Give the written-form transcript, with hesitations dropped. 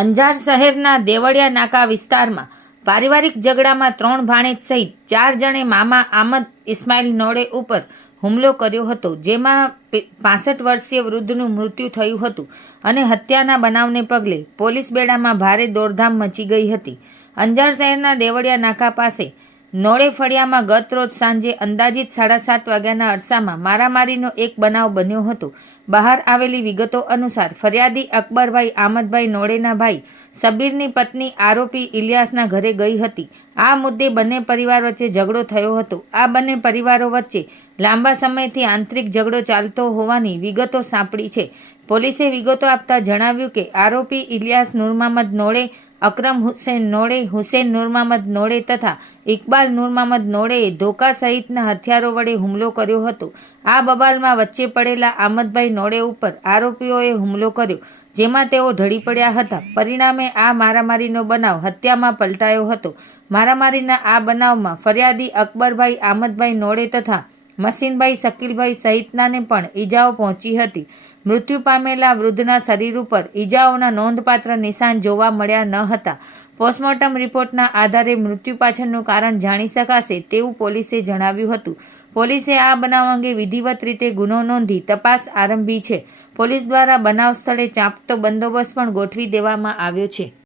અંજાર શહેરના દેવળિયા નાકા વિસ્તારમાં પારિવારિક ઝઘડામાં 3 ભાણેજ સહિત 4 જણે મામા આમદ ઇસ્માઇલ નોડે ઉપર હુમલો કર્યો હતો, જેમાં 65 વર્ષીય વૃદ્ધનું મૃત્યુ થયું હતું અને હત્યાના બનાવને પગલે પોલીસ બેડામાં ભારે દોડધામ મચી ગઈ હતી. અંજાર શહેરના દેવળિયા નાકા પાસે નોડે ફળિયામાં ગત રોજ સાંજે અંદાજિત 7:30 વાગ્યાના અરસામાં મારામારીનો એક બનાવ બન્યો હતો. બહાર આવેલી વિગતો અનુસાર ફરિયાદી અકબરભાઈ આમદભાઈ નોડેના ભાઈ સબીરની પત્ની આરોપી ઇલિયાસના ઘરે ગઈ હતી. આ મુદ્દે બંને પરિવાર વચ્ચે ઝઘડો થયો હતો. આ બંને પરિવારો વચ્ચે લાંબા સમયથી આંતરિક ઝઘડો ચાલતો હોવાની વિગતો સાંપડી છે. પોલીસે વિગતો આપતા જણાવ્યું કે આરોપી ઇલિયાસ નૂરમહમદ નોડે, અકરમ હુસૈન નોડે, હુસૈન નૂરમહમદ નોડે તથા ઇકબાલ નૂરમહમદ નોડેએ ધોકા સહિતના હથિયારો વડે હુમલો કર્યો હતો. આ બબાલમાં વચ્ચે પડેલા આમદભાઈ નોડે ઉપર આરોપીઓએ હુમલો કર્યો, જેમાં તેઓ ઢળી પડ્યા હતા. પરિણામે આ મારામારીનો બનાવ હત્યામાં પલટાયો હતો. મારામારીના આ બનાવમાં ફરિયાદી અકબરભાઈ આમદભાઈ નોડે તથા મસીનભાઈ શકીલભાઈ સહિતનાને પણ ઈજાઓ પહોંચી હતી. મૃત્યુ પામેલા વૃદ્ધના શરીર ઉપર ઈજાઓના નોંધપાત્ર નિશાન જોવા મળ્યા ન હતા. પોસ્ટમોર્ટમ રિપોર્ટના આધારે મૃત્યુ પાછળનું કારણ જાણી શકાશે તેવું પોલીસે જણાવ્યું હતું. પોલીસે આ બનાવ અંગે વિધિવત રીતે ગુનો નોંધી તપાસ આરંભી છે. પોલીસ દ્વારા બનાવ સ્થળે ચાંપતો બંદોબસ્ત પણ ગોઠવી દેવામાં આવ્યો છે.